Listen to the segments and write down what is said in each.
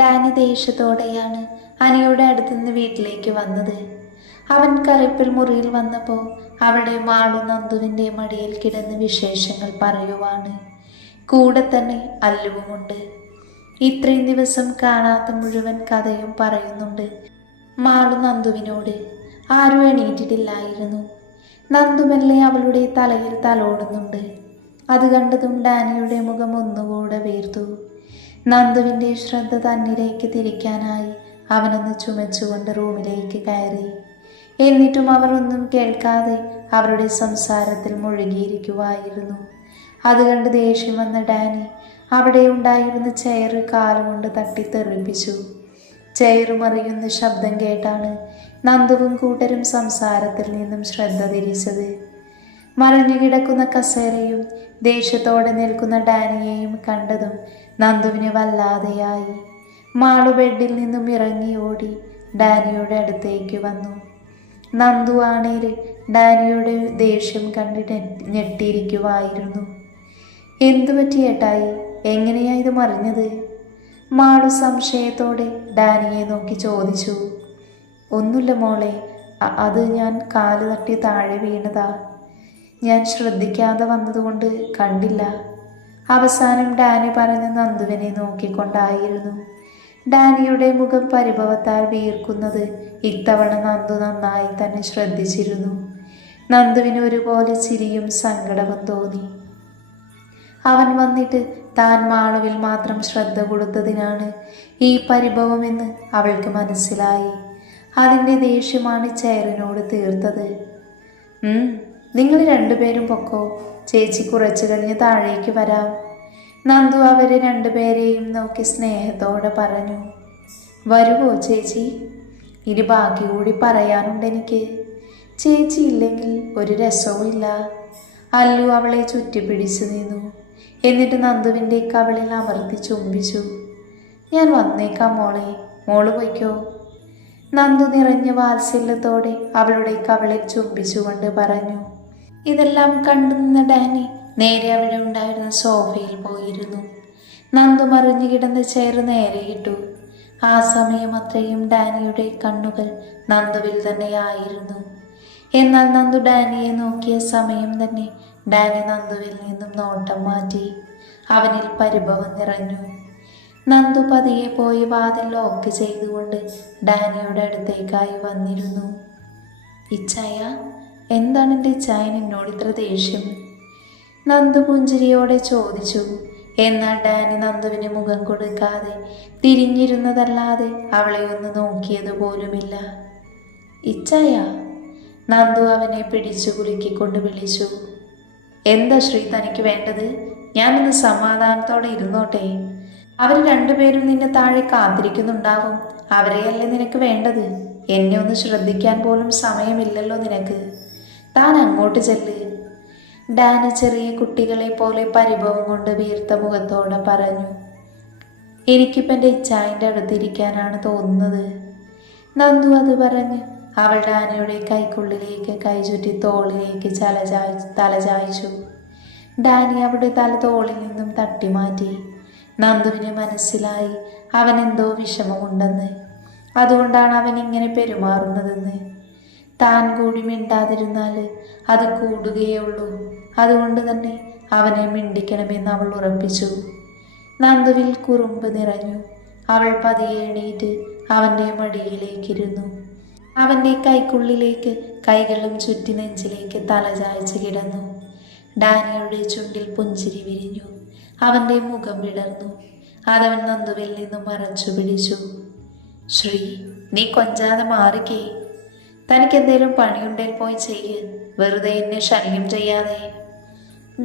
Dani ദേഷ്യത്തോടെയാണ് അനിയുടെ അടുത്തുനിന്ന് വീട്ടിലേക്ക് വന്നത്. അവൻ കറിപ്പിൽ മുറിയിൽ വന്നപ്പോൾ അവിടെ മാളു നന്ദുവിൻ്റെ മടിയിൽ കിടന്ന് വിശേഷങ്ങൾ പറയുവാണ്. കൂടെ തന്നെ അല്ലുവുമുണ്ട്. ഇത്രയും ദിവസം കാണാത്ത മുഴുവൻ കഥയും പറയുന്നുണ്ട്. മാളു നന്ദുവിനോട്. ആരും എണീറ്റിട്ടില്ലായിരുന്നു. നന്ദുമെല്ലെ അവളുടെ തലയിൽ തലോടുന്നുണ്ട്. അത് കണ്ടതും ഡാനിയുടെ മുഖം ഒന്നുകൂടെ വീർത്തു. നന്ദുവിൻ്റെ ശ്രദ്ധ തന്നിലേക്ക് തിരിക്കാനായി അവനൊന്ന് ചുമച്ചുകൊണ്ട് റൂമിലേക്ക് കയറി. എന്നിട്ടും അവർ ഒന്നും കേൾക്കാതെ അവരുടെ സംസാരത്തിൽ മുഴുകിയിരിക്കുവായിരുന്നു. അത് കണ്ട് ദേഷ്യം വന്ന ഡാനി അവിടെ ഉണ്ടായിരുന്ന ചെയർ കാലുകൊണ്ട് തട്ടിത്തെറിപ്പിച്ചു. ചെയർ മറിയുന്ന ശബ്ദം കേട്ടാണ് നന്ദുവും കൂട്ടരും സംസാരത്തിൽ നിന്നും ശ്രദ്ധ തിരിച്ചത്. മറിഞ്ഞു കിടക്കുന്ന കസേരയും ദേഷ്യത്തോടെ നിൽക്കുന്ന ഡാനിയെയും കണ്ടതും നന്ദുവിന് വല്ലാതെയായി. മാളു ബെഡിൽ നിന്നും ഇറങ്ങി ഓടി ഡാനിയുടെ അടുത്തേക്ക് വന്നു. നന്ദു ആണേൽ ഡാനിയുടെ ദേഷ്യം കണ്ട് ഞെട്ടിയിരിക്കുവായിരുന്നു. എന്തു പറ്റി ഏട്ടായി? എങ്ങനെയാ ഇത് മറിഞ്ഞത്? മാളു സംശയത്തോടെ ഡാനിയെ നോക്കി ചോദിച്ചു. ഒന്നുമില്ല മോളെ, അത് ഞാൻ കാല് തട്ടി താഴെ വീണതാ. ഞാൻ ശ്രദ്ധിക്കാതെ വന്നതുകൊണ്ട് കണ്ടില്ല. അവസാനം ഡാനി പറഞ്ഞ നന്ദുവിനെ നോക്കിക്കൊണ്ടായിരുന്നു. ഡാനിയുടെ മുഖം പരിഭവത്താൽ വീർക്കുന്നത് ഇത്തവണ നന്ദു നന്നായി തന്നെ ശ്രദ്ധിച്ചിരുന്നു. നന്ദുവിന് ഒരുപോലെ ചിരിയും സങ്കടവും തോന്നി. അവൻ വന്നിട്ട് താൻ മാളുവിൽ മാത്രം ശ്രദ്ധ കൊടുത്തതിനാണ് ഈ പരിഭവമെന്ന് അവൾക്ക് മനസ്സിലായി. അതിൻ്റെ ദേഷ്യമാണ് ചെയറിനോട് തീർത്തത്. നിങ്ങൾ രണ്ടുപേരും പൊക്കോ, ചേച്ചി കുറച്ചു കഴിഞ്ഞ് താഴേക്ക് വരാം. നന്ദു അവരെ രണ്ടുപേരെയും നോക്കി സ്നേഹത്തോടെ പറഞ്ഞു. വരുവോ ചേച്ചി? ഇനി ബാക്കി കൂടി പറയാനുണ്ട് എനിക്ക്. ചേച്ചി ഇല്ലെങ്കിൽ ഒരു രസവും ഇല്ല. അല്ലു അവളെ ചുറ്റിപ്പിടിച്ചു നിന്നു. എന്നിട്ട് നന്ദുവിൻ്റെ കവളിൽ അമർത്തി ചുംബിച്ചു. ഞാൻ വന്നേക്കാം മോളെ, മോള് പോയിക്കോ. നന്ദു നിറഞ്ഞ വാത്സല്യത്തോടെ അവളുടെ കവളിൽ ചുംബിച്ചുകൊണ്ട് പറഞ്ഞു. ഇതെല്ലാം കണ്ടുനിന്ന ഡാനി നേരെ അവിടെ ഉണ്ടായിരുന്ന സോഫയിൽ പോയിരുന്നു. നന്ദു മറിഞ്ഞു കിടന്ന ചെയർ നേരെ ഇട്ടു. ആ സമയം അത്രയും ഡാനിയുടെ കണ്ണുകൾ നന്ദുവിൽ തന്നെയായിരുന്നു. എന്നാൽ നന്ദു ഡാനിയെ നോക്കിയ സമയം തന്നെ ഡാനി നന്ദുവിൽ നിന്നും നോട്ടം മാറ്റി. അവനിൽ പരിഭവം നിറഞ്ഞു. നന്ദു പതിയെ പോയി വാതിൽ ലോക്ക് ചെയ്തുകൊണ്ട് ഡാനിയുടെ അടുത്തേക്കായി വന്നിരുന്നു. ഇച്ചായ, എന്താണ് എൻ്റെ ഇച്ചായൻ എന്നോട് ഇത്ര ദേഷ്യം? നന്ദു പുഞ്ചിരിയോടെ ചോദിച്ചു. എന്നാൽ ഡാനി നന്ദുവിന് മുഖം കൊടുക്കാതെ തിരിഞ്ഞിരുന്നതല്ലാതെ അവളെ ഒന്ന് നോക്കിയത് പോലുമില്ല. ഇച്ചായ, നന്ദു അവനെ പിടിച്ചു കുലുക്കിക്കൊണ്ട് വിളിച്ചു. എന്താ ശ്രീ തനിക്ക് വേണ്ടത്? ഞാനൊന്ന് സമാധാനത്തോടെ ഇരുന്നോട്ടെ. അവർ രണ്ടുപേരും നിന്നെ താഴെ കാത്തിരിക്കുന്നുണ്ടാവും. അവരെയല്ലേ നിനക്ക് വേണ്ടത്? എന്നെ ഒന്ന് ശ്രദ്ധിക്കാൻ പോലും സമയമില്ലല്ലോ നിനക്ക്. താൻ അങ്ങോട്ട് ചെല്ല്. ഡാനി ചെറിയ കുട്ടികളെ പോലെ പരിഭവം കൊണ്ട് വീർത്ത മുഖത്തോടെ പറഞ്ഞു. എനിക്കിപ്പോൾ എൻ്റെ ഇച്ചായൻ്റെ അടുത്തിരിക്കാനാണ് തോന്നുന്നത്. നന്ദു അത് പറഞ്ഞ് അവൾ ഡാനിയുടെ കൈക്കുള്ളിലേക്ക് കൈചുറ്റി തോളിലേക്ക് തലചായ്ച്ചു. ഡാനി അവിടെ തല തോളിൽ നിന്നും തട്ടി മാറ്റി. നന്ദുവിന് മനസ്സിലായി അവനെന്തോ വിഷമമുണ്ടെന്ന്. അതുകൊണ്ടാണ് അവൻ ഇങ്ങനെ പെരുമാറുന്നതെന്ന്. താൻ കൂടി മിണ്ടാതിരുന്നാൽ അത് കൂടുകയേ ഉള്ളൂ. അതുകൊണ്ട് തന്നെ അവനെ മിണ്ടിക്കണമെന്ന് അവൾ ഉറപ്പിച്ചു. നന്ദുവിൽ കുറുമ്പ് നിറഞ്ഞു. അവൾ പതിയെ എണീറ്റ് അവൻ്റെ മടിയിലേക്കിരുന്നു. അവൻ്റെ കൈക്കുള്ളിലേക്ക് കൈകളും ചുറ്റി നെഞ്ചിലേക്ക് തലചായ്ച്ച് കിടന്നു. ഡാനിയുടെ ചുണ്ടിൽ പുഞ്ചിരി വിരിഞ്ഞു. അവൻ്റെ മുഖം വിടർന്നു. അതവൻ നന്ദുവിൽ നിന്നും മറച്ചു പിടിച്ചു. ശ്രീ, നീ കൊഞ്ചാതെ മാറിക്കേ. തനിക്കെന്തേലും പണിയുണ്ടേൽ പോയി ചെയ്യ്, വെറുതെ എന്നെ ശല്യം ചെയ്യാതെ.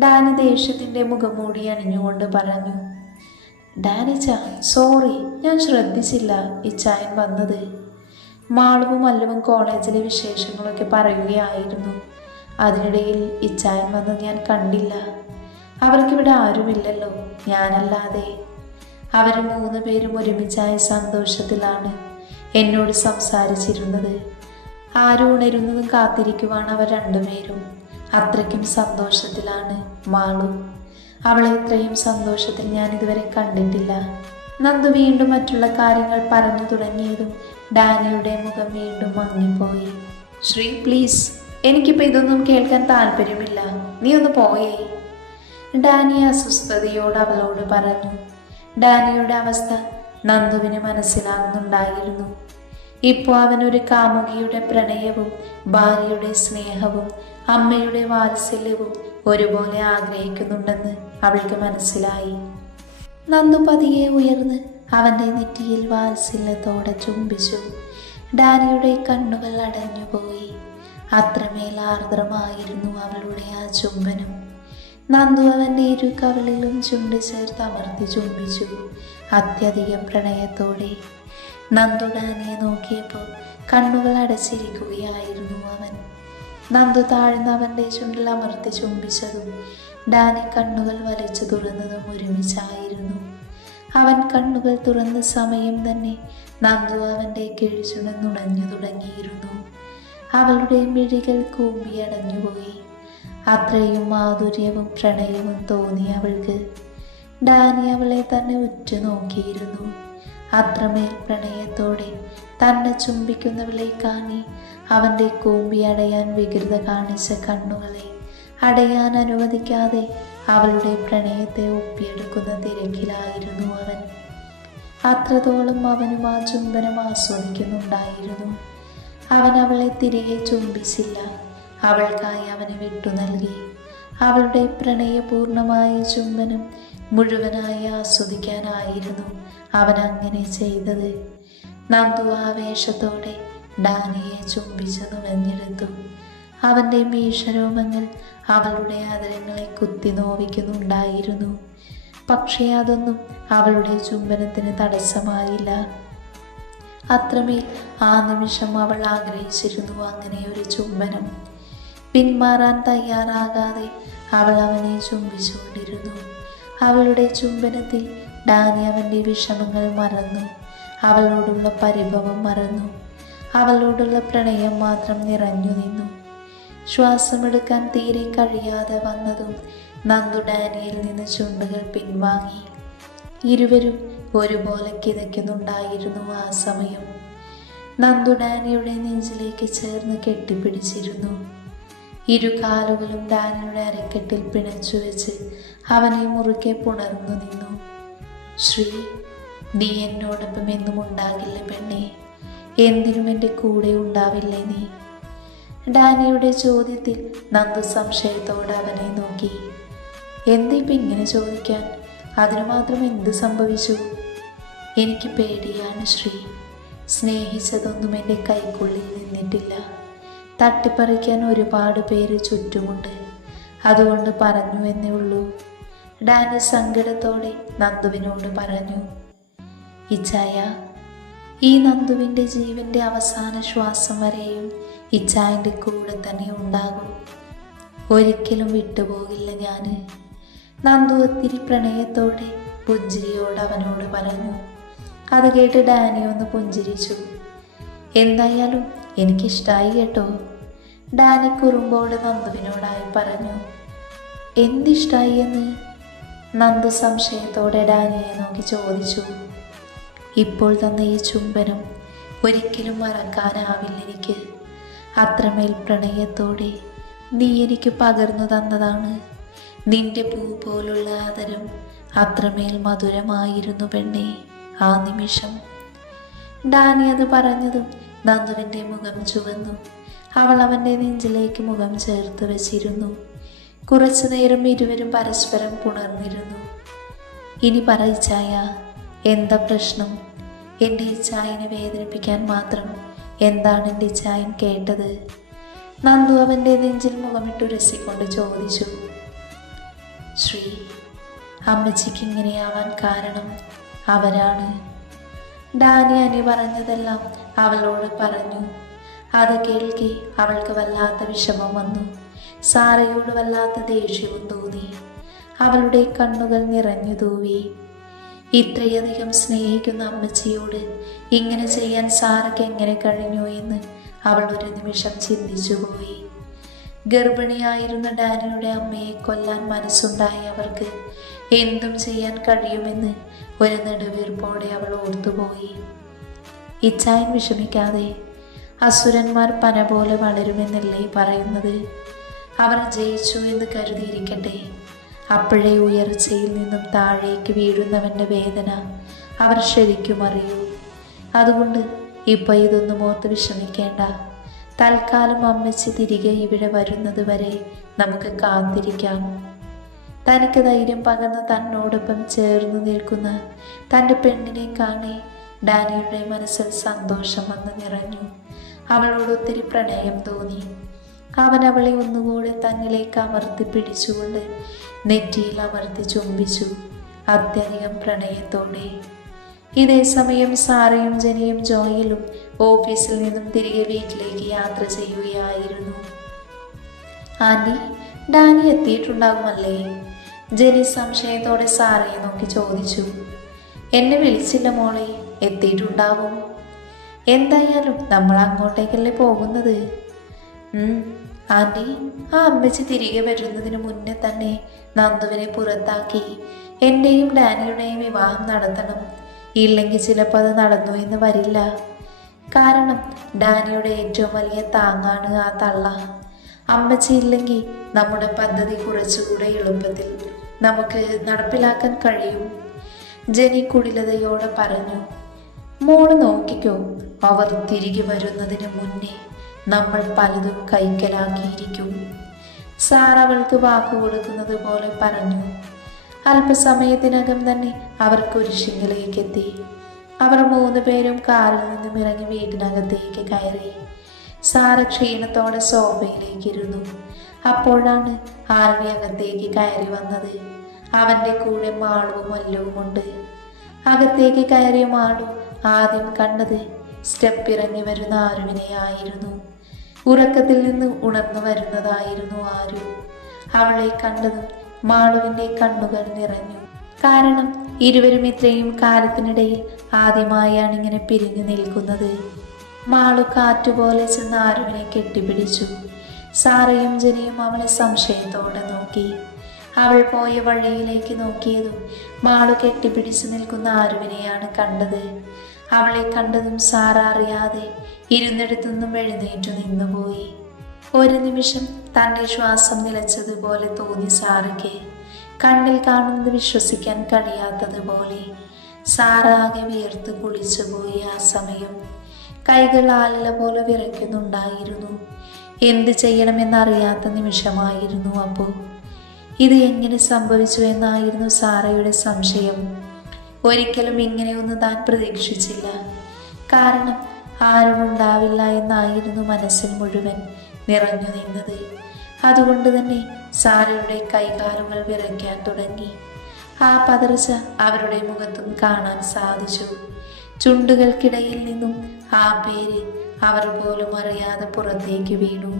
ഡാനി ദേഷ്യത്തിൻ്റെ മുഖം മൂടി അണിഞ്ഞുകൊണ്ട് പറഞ്ഞു. ഡാനിച്ച, സോറി, ഞാൻ ശ്രദ്ധിച്ചില്ല ഇച്ചായൻ വന്നത്. മാളുവും അല്ലുവും കോളേജിലെ വിശേഷങ്ങളൊക്കെ പറയുകയായിരുന്നു. അതിനിടയിൽ ഇച്ചായൻ വന്നത് ഞാൻ കണ്ടില്ല. അവർക്കിവിടെ ആരുമില്ലല്ലോ ഞാനല്ലാതെ. അവർ 3 പേരും ഒരുമിച്ചായ സന്തോഷത്തിലാണ് എന്നോട് സംസാരിച്ചിരുന്നത്. ആരും ഉണരുന്നതും കാത്തിരിക്കുവാണ് അവർ 2 പേരും. അത്രയ്ക്കും സന്തോഷത്തിലാണ് മാളു. അവളെ ഇത്രയും സന്തോഷത്തിൽ ഞാൻ ഇതുവരെ കണ്ടിട്ടില്ല. നന്ദു വീണ്ടും മറ്റുള്ള കാര്യങ്ങൾ പറഞ്ഞു തുടങ്ങിയതും ഡാനിയുടെ മുഖം വീണ്ടും മങ്ങിപ്പോയി. ശ്രീ പ്ലീസ്, എനിക്കിപ്പോൾ ഇതൊന്നും കേൾക്കാൻ താല്പര്യമില്ല, നീ ഒന്ന് പോയേ. ഡാനി അസ്വസ്ഥതയോട് അവളോട് പറഞ്ഞു. ഡാനിയുടെ അവസ്ഥ നന്ദുവിന് മനസ്സിലാകുന്നുണ്ടായിരുന്നു. ഇപ്പോൾ അവനൊരു കാമുകിയുടെ പ്രണയവും ഭാര്യയുടെ സ്നേഹവും അമ്മയുടെ വാത്സല്യവും ഒരുപോലെ ആഗ്രഹിക്കുന്നുണ്ടെന്ന് അവൾക്ക് മനസ്സിലായി. നന്ദു പതിയെ ഉയർന്ന് അവൻ്റെ നെറ്റിയിൽ വാത്സല്യത്തോടെ ചുംബിച്ചു. ഡാനിയുടെ കണ്ണുകൾ അടഞ്ഞുപോയി. അത്രമേൽ ആർദ്രമായിരുന്നു അവളുടെ ആ ചുംബനം. നന്ദു അവൻ്റെ ഇരു കവിളിലും ചുണ്ടി ചേർത്ത് അമർത്തി ചുംബിച്ചു, അത്യധികം പ്രണയത്തോടെ. നന്ദു ഡാനിയെ നോക്കിയപ്പോൾ കണ്ണുകൾ അടച്ചിരിക്കുകയായിരുന്നു അവൻ. നന്ദു താഴ്ന്ന് അവൻ്റെ ചുണ്ടിൽ അമർത്തി ചുംബിച്ചതും ഡാനി കണ്ണുകൾ വലിച്ചു തുറന്നതും ഒരുമിച്ചായിരുന്നു. അവൻ കണ്ണുകൾ തുറന്ന സമയം തന്നെ നന്ദു അവൻ്റെ കിഴിച്ചുടൻ നുണഞ്ഞു തുടങ്ങിയിരുന്നു. അവളുടെ മിഴികൾ കൂമ്പിയടഞ്ഞുപോയി. അത്രയും മാധുര്യവും പ്രണയവും തോന്നി അവൾക്ക്. ഡാനി അവളെ തന്നെ ഉറ്റു നോക്കിയിരുന്നു. അത്രമേൽ പ്രണയത്തോടെ തന്നെ ചുംബിക്കുന്നവളെ കാണി അവൻ്റെ കൂമ്പി അടയാൻ വികൃത കാണിച്ച കണ്ണുകളെ അടയാൻ അനുവദിക്കാതെ അവളുടെ പ്രണയത്തെ ഒപ്പിയെടുക്കുന്ന തിരക്കിലായിരുന്നു അവൻ. അത്രത്തോളം അവനും ആ ചുംബനം ആസ്വദിക്കുന്നുണ്ടായിരുന്നു. അവൻ അവളെ തിരികെ ചുംബിച്ചില്ല. അവൾക്കായി അവനെ വിട്ടു നൽകി. അവളുടെ പ്രണയപൂർണമായ ചുംബനം മുഴുവനായി ആസ്വദിക്കാനായിരുന്നു അവൻ അങ്ങനെ ചെയ്തത്. നന്ദു ആവേശത്തോടെ ഡാനിയെ ചുംബിച്ച് നുണഞ്ഞെടുത്തു. അവൻ്റെ മീശരോമങ്ങൾ അവളുടെ അതരങ്ങളെ കുത്തി നോവിക്കുന്നുണ്ടായിരുന്നു. പക്ഷേ അതൊന്നും അവളുടെ ചുംബനത്തിന് തടസ്സമായില്ല. അത്രമേൽ ആ നിമിഷം അവൾ ആഗ്രഹിച്ചിരുന്നു അങ്ങനെ ഒരു ചുംബനം. പിന്മാറാൻ തയ്യാറാകാതെ അവൾ അവനെ ചുംബിച്ചുകൊണ്ടിരുന്നു. അവളുടെ ചുംബനത്തിൽ ഡാനി അവൻ്റെ വിഷമങ്ങൾ മറന്നു. അവളോടുള്ള പരിഭവം മറന്നു. അവളോടുള്ള പ്രണയം മാത്രം നിറഞ്ഞു നിന്നു. ശ്വാസമെടുക്കാൻ തീരെ കഴിയാതെ വന്നതും നന്ദു ഡാനിയിൽ നിന്ന് ചുണ്ടുകൾ പിൻവാങ്ങി. ഇരുവരും ഒരുപോലെ കിതയ്ക്കുന്നുണ്ടായിരുന്നു ആ സമയം. നന്ദു ഡാനിയുടെ നെഞ്ചിലേക്ക് ചേർന്ന് കെട്ടിപ്പിടിച്ചിരുന്നു. ഇരു കാലുകളും ഡാനിയുടെ അരക്കെട്ടിൽ പിണച്ചു വെച്ച് അവനെ മുറുകെ പുണർന്നു നിന്നു. ശ്രീ, നീ എന്നോടൊപ്പം എന്നും ഉണ്ടാകില്ല പെണ്ണേ, എന്തിനും എൻ്റെ കൂടെ ഉണ്ടാവില്ലേ നീ? ഡാനിയുടെ ചോദ്യത്തിൽ നന്ദു സംശയത്തോടെ അവനെ നോക്കി. എന്തിപ്പം ഇങ്ങനെ ചോദിക്കാൻ? അതിനു മാത്രം എന്ത് സംഭവിച്ചു? എനിക്ക് പേടിയാണ് ശ്രീ. സ്നേഹിച്ചതൊന്നും എൻ്റെ കൈക്കുള്ളിൽ നിന്നിട്ടില്ല. തട്ടിപ്പറിക്കാൻ ഒരുപാട് പേര് ചുറ്റുമുണ്ട്. അതുകൊണ്ട് പറഞ്ഞു എന്നേ ഉള്ളൂ. ഡാനി സങ്കടത്തോടെ നന്ദുവിനോട് പറഞ്ഞു. ഇച്ചായ, ഈ നന്ദുവിൻ്റെ ജീവൻ്റെ അവസാന ശ്വാസം വരെയും ഇച്ചായൻ്റെ കൂടെ തന്നെ ഉണ്ടാകും. ഒരിക്കലും വിട്ടുപോകില്ല ഞാൻ. നന്ദു ഒത്തിരി പ്രണയത്തോടെ പുഞ്ചിരിയോട് അവനോട് പറഞ്ഞു. അത് കേട്ട് ഡാനി ഒന്ന് പുഞ്ചിരിച്ചു. എന്തായാലും എനിക്കിഷ്ടായി കേട്ടോ. ഡാനി കുറുമ്പോട് നന്ദുവിനോടായി പറഞ്ഞു. എന്തിഷ്ടായി എന്ന് നന്ദു സംശയത്തോടെ ഡാനിയെ നോക്കി ചോദിച്ചു. ഇപ്പോൾ തന്ന ഈ ചുംബനം ഒരിക്കലും മറക്കാനാവില്ല എനിക്ക്. അത്രമേൽ പ്രണയത്തോടെ നീ എനിക്ക് പകർന്നു തന്നതാണ്. നിന്റെ പൂ പോലുള്ള ആദരം അത്രമേൽ മധുരമായിരുന്നു പെണ്ണേ ആ നിമിഷം. ഡാനി അത് പറഞ്ഞതും നന്ദുവിൻ്റെ മുഖം ചുവന്നു. അവൾ അവൻ്റെ നെഞ്ചിലേക്ക് മുഖം ചേർത്ത് വെച്ചിരുന്നു. കുറച്ചു നേരം ഇരുവരും പരസ്പരം പുണർന്നിരുന്നു. ഇനി പറ ഇച്ചായ, എന്താ പ്രശ്നം? എൻ്റെ ഇച്ചായനെ വേദനിപ്പിക്കാൻ മാത്രം എന്താണ് എൻ്റെ ഇച്ചായൻ കേട്ടത്? നന്ദു അവൻ്റെ നെഞ്ചിൽ മുഖമിട്ട് ഉരസിക്കൊണ്ട് ചോദിച്ചു. ശ്രീ, അമ്മച്ചിക്ക് ഇങ്ങനെയാവാൻ കാരണം അവരാണ്. ഡാനി അനി പറഞ്ഞതെല്ലാം അവളോട് പറഞ്ഞു. അത് കേൾക്കെ അവൾക്ക് വല്ലാത്ത വിഷമം വന്നു. സാറയോട് വല്ലാത്ത ദേഷ്യവും തോന്നി. അവളുടെ കണ്ണുകൾ നിറഞ്ഞു തൂവി. ഇത്രയധികം സ്നേഹിക്കുന്ന അമ്മച്ചിയോട് ഇങ്ങനെ ചെയ്യാൻ സാറയ്ക്ക് എങ്ങനെ കഴിഞ്ഞു എന്ന് അവൾ ഒരു നിമിഷം ചിന്തിച്ചുപോയി. ഗർഭിണിയായിരുന്ന ഡാനിയുടെ അമ്മയെ കൊല്ലാൻ മനസ്സുണ്ടായ അവർക്ക് എന്തും ചെയ്യാൻ കഴിയുമെന്ന് ഒരു നെടുവീർപ്പോടെ അവൾ ഓർത്തുപോയി. ഇച്ചായൻ വിഷമിക്കാതെ. അസുരന്മാർ പന പോലെ വളരുമെന്നല്ലേ പറയുന്നത്. അവർ ജയിച്ചു എന്ന് കരുതിയിരിക്കട്ടെ. അപ്പോഴേ ഉയർച്ചയിൽ നിന്നും താഴേക്ക് വീഴുന്നവൻ്റെ വേദന അവർ ശരിക്കും അറിയൂ. അതുകൊണ്ട് ഇപ്പം ഇതൊന്നും ഓർത്ത് വിഷമിക്കേണ്ട. തൽക്കാലം അമ്മച്ചി തിരികെ ഇവിടെ വരുന്നത് വരെ നമുക്ക് കാത്തിരിക്കാം. തനിക്ക് ധൈര്യം പകർന്ന് തന്നോടൊപ്പം ചേർന്ന് നിൽക്കുന്ന തൻ്റെ പെണ്ണിനെ കാണി ഡാനിയുടെ മനസ്സിൽ സന്തോഷം വന്ന് നിറഞ്ഞു. അവളോട് ഒത്തിരി പ്രണയം തോന്നി. അവൻ അവളെ ഒന്നുകൂടെ തന്നിലേക്ക് അമർത്തി പിടിച്ചുകൊണ്ട് നെറ്റിയിൽ അമർത്തി ചുംബിച്ചു, അത്യധികം പ്രണയത്തോടെ. ഇതേ സമയം സാറയും ജനിയും ജോയിലും ഓഫീസിൽ നിന്നും തിരികെ വീട്ടിലേക്ക് യാത്ര ചെയ്യുകയായിരുന്നു. Anti, Dani എത്തിയിട്ടുണ്ടാകുമല്ലേ? ജെനി സംശയത്തോടെ സാറയെ നോക്കി ചോദിച്ചു. എന്നെ വിളിച്ചില്ല മോളെ, എത്തിയിട്ടുണ്ടാവും. എന്തായാലും നമ്മൾ അങ്ങോട്ടേക്കല്ലേ പോകുന്നത്. ആൻറ്റി, ആ അമ്മച്ചി തിരികെ വരുന്നതിന് മുന്നേ തന്നെ നന്ദുവിനെ പുറത്താക്കി എൻ്റെയും ഡാനിയുടെയും വിവാഹം നടത്തണം. ഇല്ലെങ്കിൽ ചിലപ്പോൾ അത് നടന്നു എന്ന് വരില്ല. കാരണം ഡാനിയുടെ ഏറ്റവും വലിയ താങ്ങാണ് ആ തള്ള. അമ്മച്ചി ഇല്ലെങ്കിൽ നമ്മുടെ പദ്ധതി കുറച്ചുകൂടെ എളുപ്പത്തിൽ നമുക്ക് നടപ്പിലാക്കാൻ കഴിയും. ജെനി കുടിലതയോടെ പറഞ്ഞു. മോള് നോക്കിക്കോ, അവർ തിരികെ വരുന്നതിന് മുന്നേ നമ്മൾ പലതും കൈക്കലാക്കിയിരിക്കും. സാർ അവൾക്ക് വാക്കു കൊടുക്കുന്നത് പോലെ പറഞ്ഞു. അല്പസമയത്തിനകം തന്നെ അവർ കുരിശിങ്കിലേക്ക് എത്തി. അവർ 3 പേരും കാറിൽ നിന്നും ഇറങ്ങി വീട്ടിനകത്തേക്ക് കയറി. സാറ ക്ഷീണത്തോടെ സോഫയിലേക്ക് ഇരുന്നു. അപ്പോഴാണ് ആൽവി അകത്തേക്ക് കയറി വന്നത്. അവൻ്റെ കൂടെ മാളുവും വല്ലവുമുണ്ട്. അകത്തേക്ക് കയറിയ മാളു ആദ്യം കണ്ടത് സ്റ്റെപ്പ് ഇറങ്ങി വരുന്ന ആരുവിനെ ആയിരുന്നു. ഉറക്കത്തിൽ നിന്ന് ഉണർന്നു വരുന്നതായിരുന്നു ആരു. അവളെ കണ്ടതും മാളുവിൻ്റെ കണ്ണുകൾ നിറഞ്ഞു. കാരണം ഇരുവരും ഇത്രയും കാലത്തിനിടയിൽ ആദ്യമായാണ് ഇങ്ങനെ പിരിഞ്ഞു നിൽക്കുന്നത്. മാളു കാറ്റുപോലെ ചെന്ന് ആരുവിനെ കെട്ടിപ്പിടിച്ചു. സാറയും ജനിയും അവളെ സംശയത്തോടെ നോക്കി. അവൾ പോയ വഴിയിലേക്ക് നോക്കിയതും മാളു കെട്ടിപ്പിടിച്ചു നിൽക്കുന്ന ആരുവിനെയാണ് കണ്ടത്. അവളെ കണ്ടതും സാറ അറിയാതെ ഇരുന്നിടത്തുനിന്നും എഴുന്നേറ്റു നിന്നുപോയി. ഒരു നിമിഷം തൻ്റെ ശ്വാസം നിലച്ചതുപോലെ തോന്നി സാറയ്ക്ക്. കണ്ണിൽ കാണുന്നത് വിശ്വസിക്കാൻ കഴിയാത്തതുപോലെ സാറാകെ വിയർത്ത് കുളിച്ചുപോയി. ആ സമയം കൈകൾ ആലല പോലെ വിറയ്ക്കുന്നുണ്ടായിരുന്നു. എന്ത് ചെയ്യണമെന്നറിയാത്ത നിമിഷമായിരുന്നു അപ്പോൾ. ഇത് എങ്ങനെ സംഭവിച്ചു എന്നായിരുന്നു സാറയുടെ സംശയം. ഒരിക്കലും ഇങ്ങനെയൊന്നും താൻ പ്രതീക്ഷിച്ചില്ല. കാരണം ആരും ഉണ്ടാവില്ല എന്നായിരുന്നു മനസ്സിൽ മുഴുവൻ നിറഞ്ഞു നിന്നത്. അതുകൊണ്ട് തന്നെ സാറയുടെ കൈകാലുകൾ വിറയ്ക്കാൻ തുടങ്ങി. ആ പതർച്ച അവരുടെ മുഖത്തും കാണാൻ സാധിച്ചു. ചുണ്ടുകൾക്കിടയിൽ നിന്നും ആ പേര് അവർ പോലും അറിയാതെ പുറത്തേക്ക് വീണു.